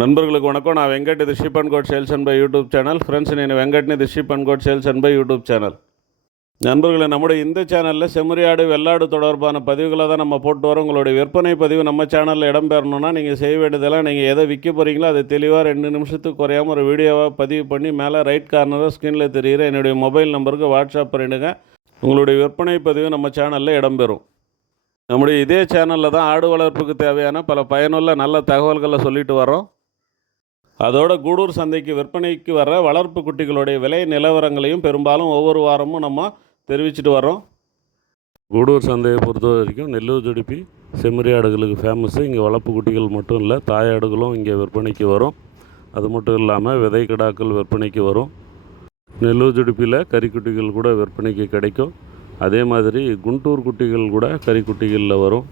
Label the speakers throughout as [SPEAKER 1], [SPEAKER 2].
[SPEAKER 1] நண்பர்களுக்கு வணக்கம். நான் వెంకట్ ఇది sheep and goat sales and buy YouTube channel friends నేను వెంకట్ని ఇది sheep and goat sales and buy YouTube channel. நண்பர்களே நம்முடைய இந்த சேனலில் செம்மறியாடு வெள்ளாடு தொடர்பான பதிவுகளை தான் நம்ம போட்டு வரோம். உங்களுடைய விற்பனை பதிவு நம்ம சேனலில் இடம்பெறணும்னா நீங்கள் செய்ய வேண்டியதெல்லாம் நீங்கள் எதை விற்க போகிறீங்களோ அதை தெளிவாக ரெண்டு நிமிஷத்துக்கு குறையாமல் ஒரு வீடியோவாக பதிவு பண்ணி மேலே ரைட் கார்னராக ஸ்க்ரீனில் தெரிகிற என்னுடைய மொபைல் நம்பருக்கு வாட்ஸ்அப் பண்ணிவிடுங்க உங்களுடைய விற்பனை பதிவு நம்ம சேனலில் இடம்பெறும் நம்முடைய இதே சேனலில் தான் ஆடு வளர்ப்புக்கு தேவையான பல பயனுள்ள நல்ல தகவல்களை சொல்லிட்டு வரோம் அதோட கூடூர் சந்தைக்கு விற்பனைக்கு வர வளர்ப்பு குட்டிகளுடைய விலை நிலவரங்களையும் பெரும்பாலும் ஒவ்வொரு வாரமும் நம்ம தெரிவிச்சிட்டு வரோம் கூடூர் சந்தையை பொறுத்த வரைக்கும் நெல்லூர் துடுப்பி செம்மறி ஆடுகளுக்கு ஃபேமஸ்ஸு இங்கே வளர்ப்பு குட்டிகள் மட்டும் இல்லை தாயாடுகளும் இங்கே விற்பனைக்கு வரும். அது மட்டும் இல்லாமல் விதை கிடாக்கள் விற்பனைக்கு வரும். நெல்லூர் துடுப்பியில் கறிக்குட்டிகள் கூட விற்பனைக்கு கிடைக்கும். அதே மாதிரி குண்டூர் குட்டிகள் கூட கறிக்குட்டிகளில் வரும்.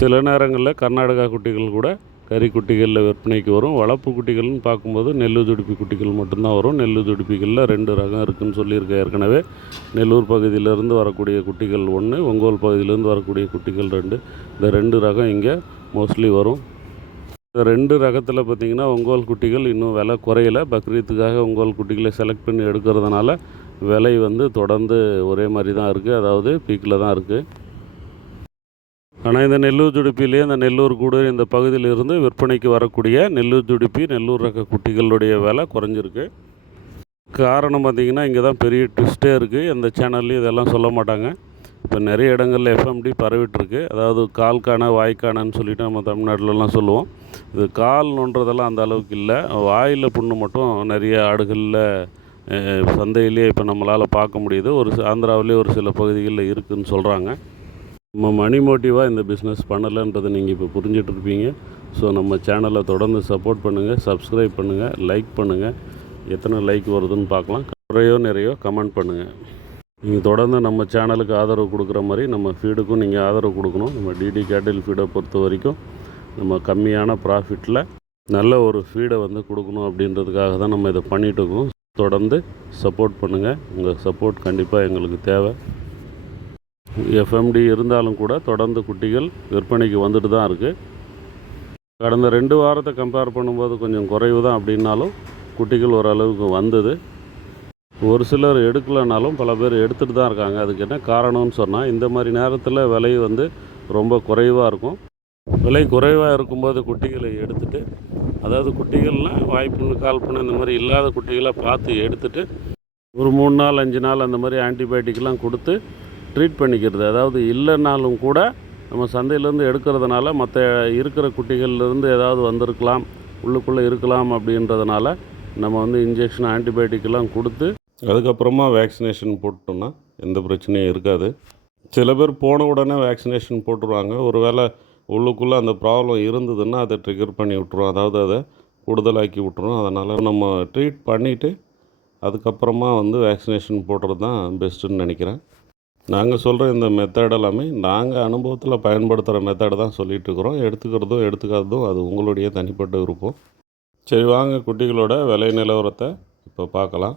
[SPEAKER 1] சில நேரங்களில் கர்நாடகா குட்டிகள் கூட கறிக்குட்டிகளில் விற்பனைக்கு வரும். வளர்ப்பு குட்டிகள்னு பார்க்கும்போது நெல்லு துடுப்பி குட்டிகள் மட்டும்தான் வரும். நெல்லு துடுப்பிகளில் ரெண்டு ரகம் இருக்குதுன்னு சொல்லியிருக்கேன் ஏற்கனவே நெல்லூர் பகுதியிலேருந்து வரக்கூடிய குட்டிகள் ஒன்று ஒங்கோல் பகுதியிலேருந்து வரக்கூடிய குட்டிகள் ரெண்டு. இந்த ரெண்டு ரகம் இங்கே மோஸ்ட்லி வரும். இந்த ரெண்டு ரகத்தில் பார்த்திங்கன்னா ஒங்கோல் குட்டிகள் இன்னும் விலை குறையல. பக்ரீத்துக்காக ஒங்கோல் குட்டிகளை செலக்ட் பண்ணி எடுக்கிறதுனால விலை வந்து தொடர்ந்து ஒரே மாதிரி தான் இருக்குது அதாவது பீக்கில் தான் இருக்குது ஆனால் இந்த நெல்லூர் துடுப்பிலே இந்த நெல்லூர் கூடு இந்த பகுதியிலிருந்து விற்பனைக்கு வரக்கூடிய நெல்லூர் துடுப்பி நெல்லூர் ரக குட்டிகளுடைய விலை குறைஞ்சிருக்கு. காரணம் பார்த்திங்கன்னா இங்கே தான் பெரிய ட்விஸ்ட்டே இருக்குது எந்த சேனல்லையும் இதெல்லாம் சொல்ல மாட்டாங்க. இப்போ நிறைய இடங்களில் எஃப்எம்டி பரவிட்டுருக்கு. அதாவது கால்கான வாய்க்கானன்னு சொல்லிட்டு நம்ம தமிழ்நாட்டிலலாம் சொல்லுவோம். இது கால் நோன்றதெல்லாம் அந்த அளவுக்கு இல்லை. வாயில் புண்ணு மட்டும் நிறைய ஆடுகளில் சந்தையிலேயே இப்போ நம்மளால் பார்க்க முடியுது. ஒரு ஆந்திராவிலே ஒரு சில பகுதிகளில் இருக்குதுன்னு சொல்கிறாங்க நம்ம மணி மோட்டிவாக இந்த பிஸ்னஸ் பண்ணலைன்றதை நீங்கள் இப்போ புரிஞ்சுட்டு இருப்பீங்க. ஸோ நம்ம சேனலை தொடர்ந்து சப்போர்ட் பண்ணுங்கள் சப்ஸ்கிரைப் பண்ணுங்கள் லைக் பண்ணுங்கள் எத்தனை லைக் வருதுன்னு பார்க்கலாம். குறையோ நிறையோ கமெண்ட் பண்ணுங்கள் நீங்கள் தொடர்ந்து நம்ம சேனலுக்கு ஆதரவு கொடுக்குற மாதிரி நம்ம ஃபீடுக்கும் நீங்கள் ஆதரவு கொடுக்கணும். நம்ம டிடி கேட்டில் ஃபீடை பொறுத்த வரைக்கும் நம்ம கம்மியான ப்ராஃபிட்டில் நல்ல ஒரு ஃபீடை வந்து கொடுக்கணும் அப்படின்றதுக்காக தான் நம்ம இதை பண்ணிகிட்டு இருக்கோம். தொடர்ந்து சப்போர்ட் பண்ணுங்கள் உங்கள் சப்போர்ட் கண்டிப்பாக எங்களுக்கு தேவை. எஃப்எம்டி இருந்தாலும் கூட தொடர்ந்து குட்டிகள் விற்பனைக்கு வந்துட்டு தான் இருக்குது கடந்த ரெண்டு வாரத்தை கம்பேர் பண்ணும்போது கொஞ்சம் குறைவு தான் அப்படின்னாலும் குட்டிகள் ஓரளவுக்கு வந்தது. ஒரு சிலர் எடுக்கலைனாலும் பல பேர் எடுத்துகிட்டு தான் இருக்காங்க. அதுக்கு என்ன காரணம்னு சொன்னால் இந்த மாதிரி நேரத்தில் விலை வந்து ரொம்ப குறைவாக இருக்கும். விலை குறைவாக இருக்கும்போது குட்டிகளை எடுத்துட்டு அதாவது குட்டிகள்னால் கால் கால்புண்ணு இந்த மாதிரி இல்லாத குட்டிகளை பார்த்து எடுத்துட்டு ஒரு மூணு நாள் அஞ்சு நாள் அந்த மாதிரி ஆன்டிபயோட்டிக்லாம் கொடுத்து ட்ரீட் பண்ணிக்கிறது. அதாவது இல்லைனாலும் கூட நம்ம சந்தையிலேருந்து எடுக்கிறதுனால மற்ற இருக்கிற குட்டிகள்லேருந்து ஏதாவது வந்திருக்கலாம் உள்ளுக்குள்ளே இருக்கலாம் அப்படின்றதுனால நம்ம வந்து இன்ஜெக்ஷன் ஆன்டிபயோட்டிக்லாம் கொடுத்து அதுக்கப்புறமா வேக்சினேஷன் போட்டோம்னா எந்த பிரச்சனையும் இருக்காது. சில பேர் போன உடனே வேக்சினேஷன் போட்டுருவாங்க. ஒருவேளை உள்ளுக்குள்ளே அந்த ப்ராப்ளம் இருந்ததுன்னா அதை ட்ரிகர் பண்ணி விட்ரும் அதாவது அதை கூடுதலாக்கி விட்ரும் அதனால் நம்ம ட்ரீட் பண்ணிவிட்டு அதுக்கப்புறமா வந்து வேக்சினேஷன் போடுறது தான் பெஸ்ட்டுன்னு நினைக்கிறேன். நாங்கள் சொல்கிற இந்த மெத்தட் எல்லாமே நாங்கள் அனுபவத்தில் பயன்படுத்துகிற மெத்தடை தான் சொல்லிகிட்டு இருக்கிறோம் எடுத்துக்கிறதும் எடுத்துக்காததும் அது உங்களுடைய தனிப்பட்ட விருப்பம். சரி வாங்க குட்டிகளோட விலை நிலவரத்தை இப்போ பார்க்கலாம்.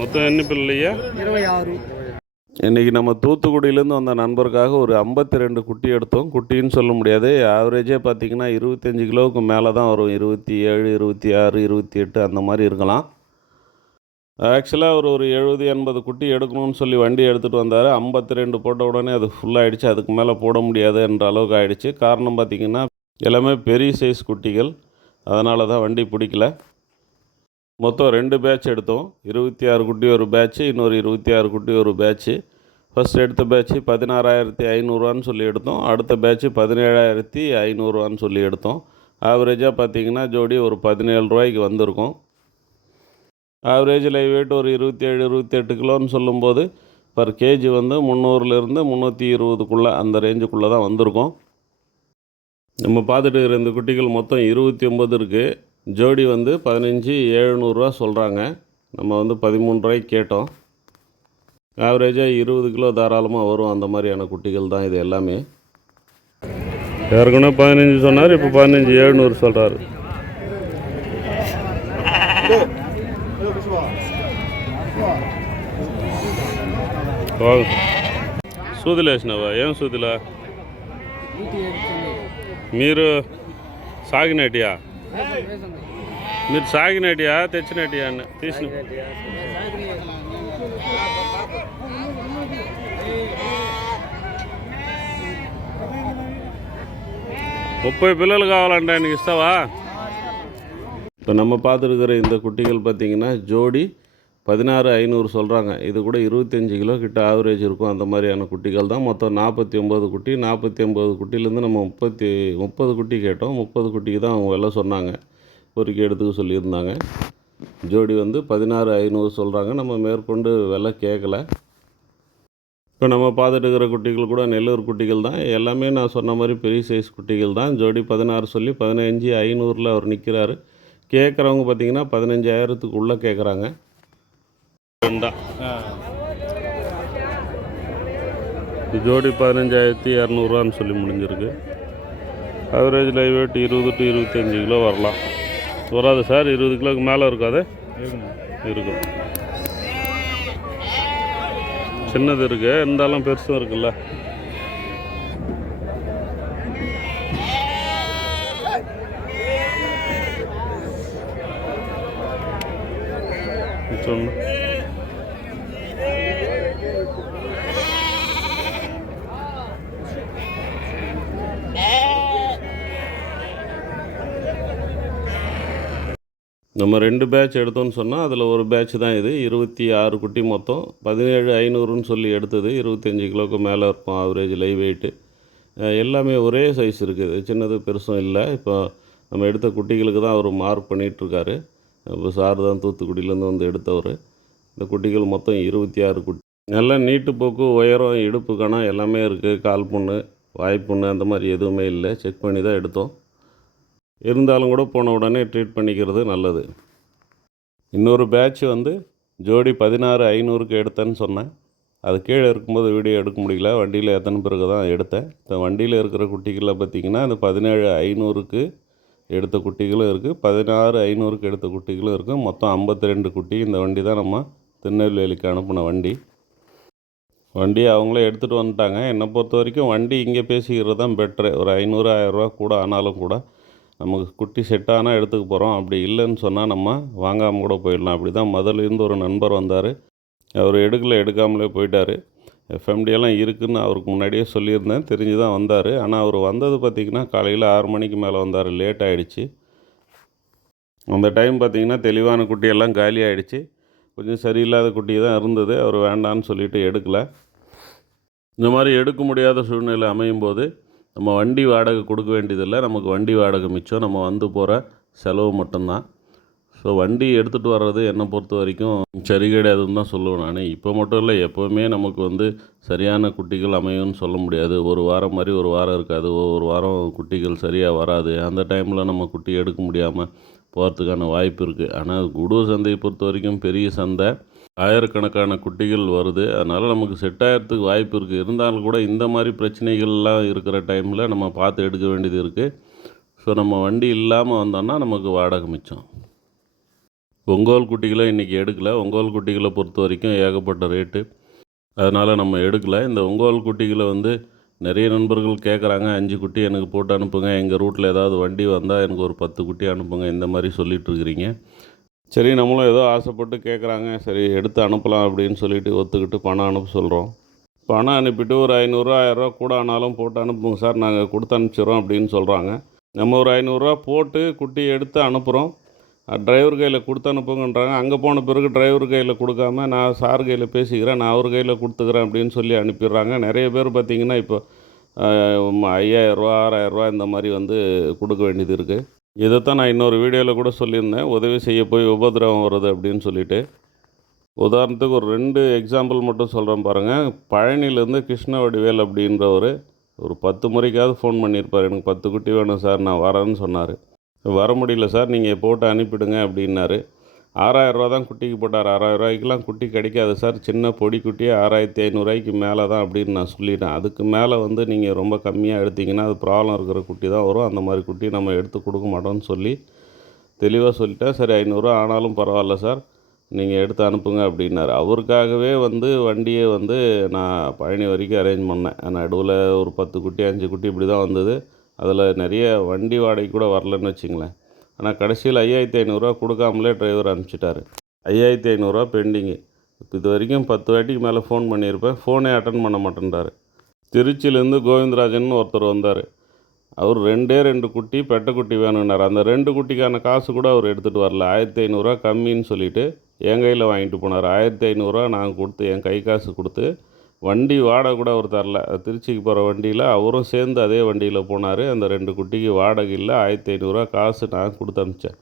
[SPEAKER 1] மொத்தம் என்ன பிள்ளையா இன்றைக்கி நம்ம தூத்துக்குடியிலேருந்து வந்த நண்பருக்காக ஒரு ஐம்பத்தி ரெண்டு குட்டி எடுத்தோம். குட்டின்னு சொல்ல முடியாது. ஆவரேஜே பார்த்தீங்கன்னா இருபத்தஞ்சி கிலோவுக்கு மேலே தான் வரும். இருபத்தி ஏழு இருபத்தி ஆறு இருபத்தி எட்டு அந்த மாதிரி இருக்கலாம். ஆக்சுவலாக ஒரு ஒரு எழுபது எண்பது குட்டி எடுக்கணும்னு சொல்லி வண்டி எடுத்துகிட்டு வந்தார். ஐம்பத்தி ரெண்டு போட்ட உடனே அது ஃபுல்லாகிடுச்சு அதுக்கு மேலே போட முடியாது என்ற அளவுக்கு ஆகிடுச்சு காரணம் பார்த்திங்கன்னா எல்லாமே பெரிய சைஸ் குட்டிகள். அதனால தான் வண்டி பிடிக்கல. மொத்தம் ரெண்டு பேட்ச் எடுத்தோம். இருபத்தி ஆறு குட்டி ஒரு பேட்ச்சு இன்னொரு இருபத்தி ஆறு குட்டி ஒரு பேட்ச்சு ஃபஸ்ட் எடுத்த பேட்ச்சு பதினாறாயிரத்தி ஐநூறுரூவான்னு சொல்லி எடுத்தோம். அடுத்த பேட்ச்சு பதினேழாயிரத்தி ஐநூறுரூவான்னு சொல்லி எடுத்தோம். ஆவரேஜாக பார்த்தீங்கன்னா ஜோடி ஒரு பதினேழு ரூபாய்க்கு வந்திருக்கும். ஆவரேஜ் லைவ் வெயிட் ஒரு இருபத்தி எட்டு கிலோன்னு சொல்லும்போது பர் கேஜி வந்து முந்நூறுலேருந்து முந்நூற்றி இருபதுக்குள்ளே அந்த ரேஞ்சுக்குள்ளே தான் வந்திருக்கும். நம்ம பார்த்துட்டு இருக்கிற இந்த குட்டிகள் மொத்தம் இருபத்தி ஒம்பது இருக்குது ஜோடி வந்து பதினஞ்சு எழுநூறுவா சொல்கிறாங்க நம்ம வந்து பதிமூணு ரூபாய்க்கு கேட்டோம் ஆவரேஜாக இருபது கிலோ தாராளமாக வரும். அந்த மாதிரியான குட்டிகள் தான் இது எல்லாமே. ஏற்கனவே பதினஞ்சு சொன்னார் இப்போ பதினஞ்சு எழுநூறு சொல்கிறாரு బాగు సూదులు వేసినావా ఏం సూదులా మీరు సాగినటియా మీరు సాగినటియా తెచ్చినటియా తీసిన முப்பது பில்லல் காவலாண்டா எனக்கு இஷ்டவா இப்போ நம்ம பார்த்துருக்குற இந்த குட்டிகள் பார்த்திங்கன்னா ஜோடி பதினாறு ஐநூறு சொல்கிறாங்க இது கூட இருபத்தஞ்சி கிலோ கிட்ட ஆவரேஜ் இருக்கும். அந்த மாதிரியான குட்டிகள் தான். மொத்தம் நாற்பத்தி ஒம்பது குட்டி. நாற்பத்தி ஒம்பது குட்டிலேருந்து நம்ம முப்பத்தி முப்பது குட்டி கேட்டோம். முப்பது குட்டிக்கு தான் அவங்க எல்லாம் சொன்னாங்க. பொறுக்கி எடுத்துக்க சொல்லியிருந்தாங்க. ஜோடி வந்து பதினாறு ஐநூறு சொல்கிறாங்க நம்ம மேற்கொண்டு விலை கேட்கல இப்போ நம்ம பார்த்துட்டு இருக்கிற குட்டிகள் கூட நெல்லூர் குட்டிகள் தான். எல்லாமே நான் சொன்ன மாதிரி பெரிய சைஸ் குட்டிகள் தான். ஜோடி பதினாறு சொல்லி பதினஞ்சு ஐநூறில் அவர் நிற்கிறாரு கேட்குறவங்க பார்த்தீங்கன்னா பதினஞ்சாயிரத்துக்கு உள்ளே கேட்குறாங்க தான் ஜோடி பதினஞ்சாயிரத்தி இரநூறுவான்னு சொல்லி முடிஞ்சிருக்கு. ஆவரேஜ் லைவ் வெயிட் இருபது டு இருபத்தஞ்சி கிலோ வரலாம். வராது சார் இருபது கிலோக்கு மேலே இருக்காது. இருக்கும்? சின்னது இருக்கு இருந்தாலும் பெருசும் இருக்குல்ல. சொன்ன. நம்ம ரெண்டு பேட்ச் எடுத்தோம்னு சொன்னால் அதில் ஒரு பேட்ச் தான் இது. இருபத்தி ஆறு குட்டி மொத்தம். பதினேழு ஐநூறுன்னு சொல்லி எடுத்தது. இருபத்தஞ்சி கிலோவுக்கு மேலே இருக்கும் ஆவரேஜ் லைவ் வெயிட்டு எல்லாமே ஒரே சைஸ் இருக்குது. சின்னது பெருசும் இல்லை. இப்போ நம்ம எடுத்த குட்டிகளுக்கு தான் அவர் மார்க் பண்ணிகிட்ருக்காரு இப்போ சார் தான் தூத்துக்குடியிலேருந்து வந்து எடுத்தவர். இந்த குட்டிகள் மொத்தம் இருபத்தி ஆறு குட்டி. நல்லா நீட்டு போக்கு உயரம் இடுப்பு கணம் எல்லாமே இருக்குது கால் புண்ணு வாய்ப்புண்ணு அந்த மாதிரி எதுவுமே இல்லை. செக் பண்ணி தான் எடுத்தோம். இருந்தாலும் கூட போன உடனே ட்ரீட் பண்ணிக்கிறது நல்லது. இன்னொரு பேட்ச் வந்து ஜோடி பதினாறு ஐநூறுக்கு எடுத்தேன்னு சொன்னேன். அது கீழே இருக்கும்போது வீடியோ எடுக்க முடியல. வண்டியில் எத்தனை பிறகு தான் எடுத்தேன். இப்போ வண்டியில் இருக்கிற குட்டிகளில் பார்த்திங்கன்னா அந்த பதினேழு ஐநூறுக்கு எடுத்த குட்டிகளும் இருக்குது பதினாறு ஐநூறுக்கு எடுத்த குட்டிகளும் இருக்குது மொத்தம் ஐம்பத்தி ரெண்டு குட்டி இந்த வண்டி தான் நம்ம திருநெல்வேலிக்கு அனுப்பின வண்டி. வண்டியை அவங்களே எடுத்துகிட்டு வந்துட்டாங்க. என்னை பொறுத்த வரைக்கும் வண்டி இங்கே பேசிக்கிறது தான் பெட்ரு ஒரு ஐநூறு ஆயிரரூவா கூட ஆனாலும் கூட நமக்கு குட்டி செட் எடுத்துக்க போகிறோம் அப்படி இல்லைன்னு சொன்னால் நம்ம வாங்காமல் கூட போயிடலாம். அப்படி தான் முதல்லேருந்து ஒரு நண்பர் வந்தார். அவர் எடுக்கலை எடுக்காமலே போயிட்டார். எஃப்எம்டியெல்லாம் இருக்குதுன்னு அவருக்கு முன்னாடியே சொல்லியிருந்தேன். தெரிஞ்சு தான் வந்தார். ஆனால் அவர் வந்தது பார்த்திங்கன்னா காலையில் ஆறு மணிக்கு மேலே வந்தார். லேட் ஆகிடுச்சு அந்த டைம் பார்த்திங்கன்னா தெளிவான குட்டியெல்லாம் காலி ஆகிடுச்சு கொஞ்சம் சரியில்லாத குட்டி தான் இருந்தது. அவர் வேண்டான்னு சொல்லிட்டு எடுக்கலை. இந்த மாதிரி எடுக்க முடியாத சூழ்நிலை அமையும் போது நம்ம வண்டி வாடகை கொடுக்க வேண்டியதில்லை. நமக்கு வண்டி வாடகை மிச்சம். நம்ம வந்து போகிற செலவு மட்டும்தான். ஸோ வண்டி எடுத்துகிட்டு வர்றது என்னை பொறுத்த வரைக்கும் சரி கிடையாதுன்னு தான் சொல்லுவேன் நான். இப்போ மட்டும் இல்லை எப்போவுமே நமக்கு வந்து சரியான குட்டிகள் அமையும்னு சொல்ல முடியாது. ஒரு வாரம் மாதிரி ஒரு வாரம் இருக்காது. ஒரு வாரம் குட்டிகள் சரியாக வராது. அந்த டைமில் நம்ம குட்டி எடுக்க முடியாமல் போகிறதுக்கான வாய்ப்பு இருக்குது ஆனால் குடூர் சந்தையை பொறுத்த வரைக்கும் பெரிய சந்தை. ஆயிரக்கணக்கான குட்டிகள் வருது. அதனால் நமக்கு செட் ஆகிறதுக்கு வாய்ப்பு இருக்குது இருந்தாலும் கூட இந்த மாதிரி பிரச்சனைகள்லாம் இருக்கிற டைமில் நம்ம பார்த்து எடுக்க வேண்டியது இருக்குது ஸோ நம்ம வண்டி இல்லாமல் வந்தோம்னா நமக்கு வாடகை மிச்சம். ஒங்கோல் குட்டிகளை இன்றைக்கி எடுக்கலை. ஒங்கோல் குட்டிகளை பொறுத்த வரைக்கும் ஏகப்பட்ட ரேட்டு அதனால் நம்ம எடுக்கலை. இந்த ஒங்கோல் குட்டிகளை வந்து நிறைய நண்பர்கள் கேட்குறாங்க அஞ்சு குட்டி எனக்கு போட்டு அனுப்புங்க. எங்கள் ரூட்டில் ஏதாவது வண்டி வந்தால் எனக்கு ஒரு பத்து குட்டி அனுப்புங்க. இந்த மாதிரி சொல்லிகிட்ருக்கிறீங்க சரி நம்மளும் ஏதோ ஆசைப்பட்டு கேட்குறாங்க சரி எடுத்து அனுப்பலாம் அப்படின்னு சொல்லிட்டு ஒத்துக்கிட்டு பணம் அனுப்ப சொல்கிறோம் பணம் அனுப்பிட்டு ஒரு ஐநூறுரூவா ஆயிரரூவா கூட ஆனாலும் போட்டு அனுப்புங்க சார். நாங்கள் கொடுத்து அனுப்பிச்சிடுறோம் அப்படின்னு சொல்கிறாங்க நம்ம ஒரு ஐநூறுரூவா போட்டு குட்டி எடுத்து அனுப்புகிறோம் டிரைவர் கையில் கொடுத்து அனுப்புங்கன்றாங்க. அங்கே போன பிறகு டிரைவர் கையில் கொடுக்காம நான் சார் கையில் பேசிக்கிறேன். நான் அவர் கையில் கொடுத்துக்கிறேன் அப்படின்னு சொல்லி அனுப்பிடுறாங்க. நிறைய பேர் பார்த்திங்கன்னா இப்போ ஐயாயிரரூவா ஆறாயிரரூவா இந்த மாதிரி வந்து கொடுக்க வேண்டியது இருக்குது இதைத்தான் நான் இன்னொரு வீடியோவில் கூட சொல்லியிருந்தேன். உதவி செய்ய போய் உபதிரவம் வருது அப்படின்னு சொல்லிட்டு. உதாரணத்துக்கு ஒரு ரெண்டு எக்ஸாம்பிள் மட்டும் சொல்கிறேன் பாருங்கள் பழனிலேருந்து கிருஷ்ணவடிவேல் அப்படின்றவர் ஒரு பத்து முறைக்காவது ஃபோன் பண்ணியிருப்பார். எனக்கு பத்து குட்டி வேணும் சார் நான் வரேன்னு சொன்னார். வர முடியல சார் நீங்கள் போட்டு அனுப்பிவிடுங்க அப்படின்னாரு. ஆறாயிரரூவா தான் குட்டிக்கு போட்டார். ஆறாயிரரூவாய்க்கெலாம் குட்டி கிடைக்காது சார். சின்ன பொடி குட்டியே ஆறாயிரத்தி ஐநூறுரூவாய்க்கு மேலே தான் அப்படின்னு நான் சொல்லிட்டேன். அதுக்கு மேலே வந்து நீங்கள் ரொம்ப கம்மியாக எடுத்தீங்கன்னா அது ப்ராப்ளம் இருக்கிற குட்டி தான் வரும். அந்த மாதிரி குட்டி நம்ம எடுத்து கொடுக்க மாட்டோம்னு சொல்லி தெளிவாக சொல்லிட்டேன். சரி ஐநூறுரூவா ஆனாலும் பரவாயில்ல சார். நீங்கள் எடுத்து அனுப்புங்க அப்படின்னாரு. அவருக்காகவே வந்து வண்டியை வந்து நான் பழனி வரைக்கும் அரேஞ்ச் பண்ணேன். நடுவில் ஒரு பத்து குட்டி அஞ்சு குட்டி இப்படி தான் வந்தது. அதில் நிறைய வண்டி வாடகை கூட வரலன்னு வச்சுங்களேன். ஆனால் கடைசியில் ஐயாயிரத்தி ஐநூறுரூவா கொடுக்காமலே டிரைவர் அனுப்பிச்சிட்டாரு. ஐயாயிரத்தி ஐநூறுரூவா பெண்டிங்கு இப்போ இது வரைக்கும் பத்து வாட்டிக்கு மேலே ஃபோன் பண்ணியிருப்பேன். ஃபோனே அட்டன் பண்ண மாட்டேன்றாரு. திருச்சியிலேருந்து கோவிந்தராஜன் ஒருத்தர் வந்தார். அவர் ரெண்டே ரெண்டு குட்டி பெட்டை குட்டி வேணுன்னார் அந்த ரெண்டு குட்டிக்கான காசு கூட அவர் எடுத்துகிட்டு வரல. ஆயிரத்தி ஐநூறுரூவா கம்மின்னு சொல்லிவிட்டு என் கையில் வாங்கிட்டு போனார். ஆயிரத்தி ஐநூறுரூவா நான் கொடுத்து என் கை காசு கொடுத்து வண்டி வாடகை கூட அவர் தரல. திருச்சிக்கு போகிற வண்டியில் அவரும் சேர்ந்து அதே வண்டியில் போனார். அந்த ரெண்டு குட்டிக்கு வாடகை இல்லை. ஆயிரத்தி ஐநூறுரூவா காசு நான் கொடுத்து அனுப்பிச்சேன்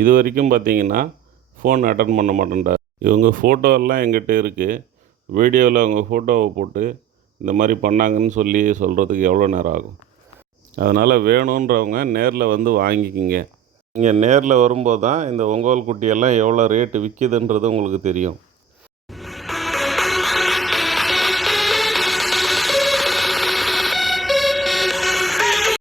[SPEAKER 1] இது வரைக்கும் பார்த்தீங்கன்னா ஃபோன் அட்டன் பண்ண மாட்டேன்டா இவங்க ஃபோட்டோவெல்லாம் எங்கிட்ட இருக்குது வீடியோவில் அவங்க ஃபோட்டோவை போட்டு இந்த மாதிரி பண்ணாங்கன்னு சொல்லி சொல்கிறதுக்கு எவ்வளோ நேரம் ஆகும்? அதனால் வேணுன்றவங்க நேரில் வந்து வாங்கிக்கிங்க. இங்கே நேரில் வரும்போது தான் இந்த ஒங்கோல் குட்டியெல்லாம் எவ்வளோ ரேட்டு விற்கிதுன்றது உங்களுக்கு தெரியும்.